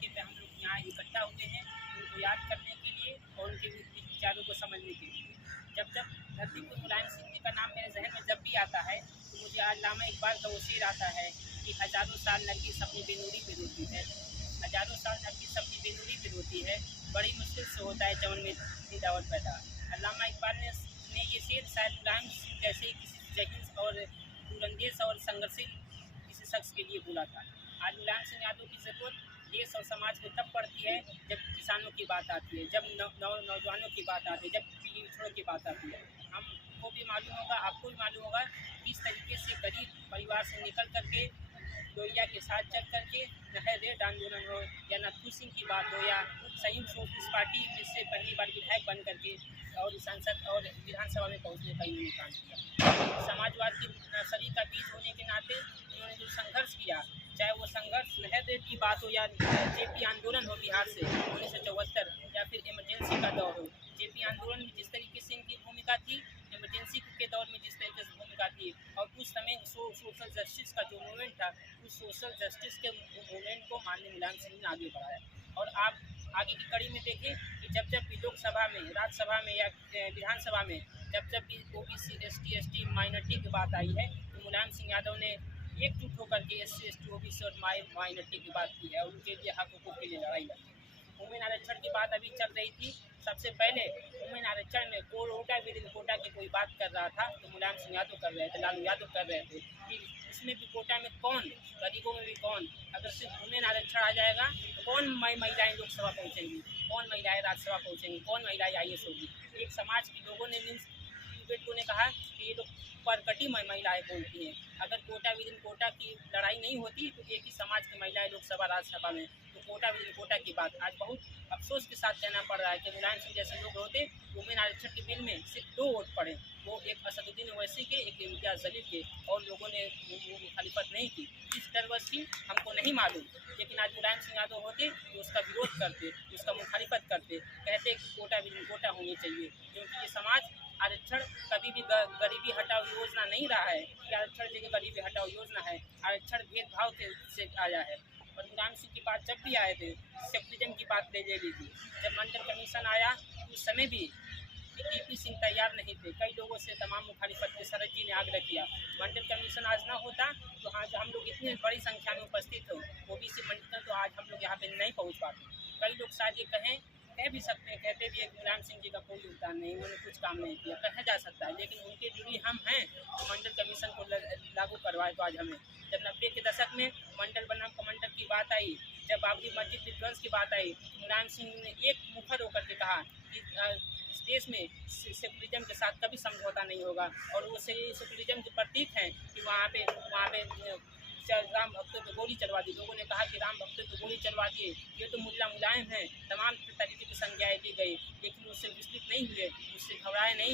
मौके पे हम लोग यहाँ इकट्ठा हुए हैं उनको याद करने के लिए और उनके विचारों को समझने के लिए। जब जब धरती पर मुलायम सिंह जी का नाम मेरे जहन में जब भी आता है तो मुझे अल्लामा इकबाल का वो शेर आता है कि हज़ारों साल नरगिस अपनी बेनूरी पे रोती है, हज़ारों साल नरगिस अपनी बेनूरी पे रोती है, बड़ी मुश्किल से होता है चमन में निदावत पैदा। अल्लामा इकबाल ने ये शेर शायद मुलायम सिंह जैसे ही किसी जहीन और दूरंदेश और संघर्षशील किसी शख्स के लिए बोला था। आज मुलायम सिंह यादव की ज़रूरत देश और समाज को तब पड़ती है जब किसानों की बात आती है, जब नौजवानों की बात आती है, जब पिछड़ों की बात आती है। हमको भी मालूम होगा, आपको भी मालूम होगा किस तरीके से गरीब परिवार से निकल करके लोहिया के साथ चल करके चाहे रेड आंदोलन हो या नथू सिंह की बात हो या संयुक्त सोशलिस्ट पार्टी जिससे पहली बार विधायक बन करके और संसद और विधानसभा में पहुंचने का इन्होंने काम किया। समाजवाद की नर्सरी का बीज होने के नाते इन्होंने जो संघर्ष किया, चाहे वो संघर्ष लहर की बात हो या जेपी आंदोलन हो बिहार से 1974 या फिर इमरजेंसी का दौर हो, जेपी आंदोलन में जिस तरीके से इनकी भूमिका थी, इमरजेंसी के दौर में जिस तरीके से भूमिका थी और उस समय सोशल जस्टिस का जो मूवमेंट था उस सोशल जस्टिस के मूवमेंट को माननीय मुलायम सिंह ने आगे बढ़ाया। और आप आगे की कड़ी में देखें कि जब भी लोकसभा में, राज्यसभा में या विधानसभा में जब भी ओबीसी एसटी माइनॉरिटी की बात आई है तो मुलायम सिंह यादव ने एकजुट होकर के SC ST OBC और माइनॉरिटी की बात की है और उनके लिए हकों के लिए लड़ाई लड़ी। वुमेन आरक्षण की बात अभी चल रही थी, सबसे पहले वुमेन आरक्षण में कोटा विद इन कोटा की कोई बात कर रहा था तो मुलायम सिंह यादव कर रहे थे, लालू यादव कर रहे थे कि इसमें भी कोटा में कौन, गरीबों में भी कौन, अगर सिर्फ वुमेन आरक्षण आ जाएगा तो कौन महिलाएं लोकसभा पहुँचेंगी, कौन महिलाएं राज्यसभा पहुँचेंगी, कौन महिलाएं IAS होगी। एक समाज के लोगों ने ने कहा कि ये लोग परकटी महिलाएं बोलती हैं, अगर कोटा विद इन कोटा की लड़ाई नहीं होती तो एक ही समाज की महिलाएं लोकसभा राज्यसभा में, तो कोटा विद इन कोटा की बात आज बहुत अफसोस के साथ कहना पड़ रहा है कि मुलायम सिंह जैसे लोग होते वुमेन आरक्षण के बिल में सिर्फ 2 वोट पड़े, वो एक असदुद्दीन ओवैसी के, एक इम्तियाज़ जलील के, और लोगों ने मुखालिफत नहीं की। इस डरवश की हमको नहीं मालूम, लेकिन आज मुलायम सिंह यादव होते तो उसका विरोध करते, उसका मुखालिफत करते, कहते कि कोटा विद इन कोटा होनी चाहिए, क्योंकि ये समाज आरक्षण कभी भी गरीबी हटाओ योजना नहीं रहा है कि आरक्षण लेके गरीबी हटाओ योजना है, आरक्षण भेदभाव से आया है। और मुलायम सिंह की बात जब भी आए थे, सेक्युलरिज्म की बात ले लीजिए, जब मंडल कमीशन आया उस समय भी DP सिंह तैयार नहीं थे, कई लोगों से तमाम मुखालिफत के शरद जी ने आग्रह किया। मंडल कमीशन आज ना होता तो आज हम लोग इतनी बड़ी संख्या में उपस्थित हो OBC मंडल तो आज हम लोग यहाँ पे नहीं पहुँच पाते। कई लोग शायद ये कह भी सकते हैं, कहते भी एक मुलायम सिंह जी का कोई योगदान नहीं, उन्होंने कुछ काम नहीं किया, कहा जा सकता है, लेकिन उनके जुड़ी हम हैं तो मंडल कमीशन को लागू करवाए तो आज हमें। जब 90 के दशक में मंडल बनाम कमंडल की बात आई, जब बाबरी मस्जिद विध्वंस की बात आई, मुलायम सिंह ने एक मुखर होकर के कहा कि इस देश में सेकुलरिज्म के साथ कभी समझौता नहीं होगा, और वो सेकुलरिज्म के प्रतीक हैं कि वहाँ पे राम भक्तों पर गोली चलवा दी। लोगों ने कहा कि राम भक्तों पर गोली चलवा दिए, ये तो मुल्ला मुलायम हैं, तमाम तरीके की संज्ञाएं दी गई, लेकिन उससे विचलित नहीं हुए, उससे घबराए नहीं।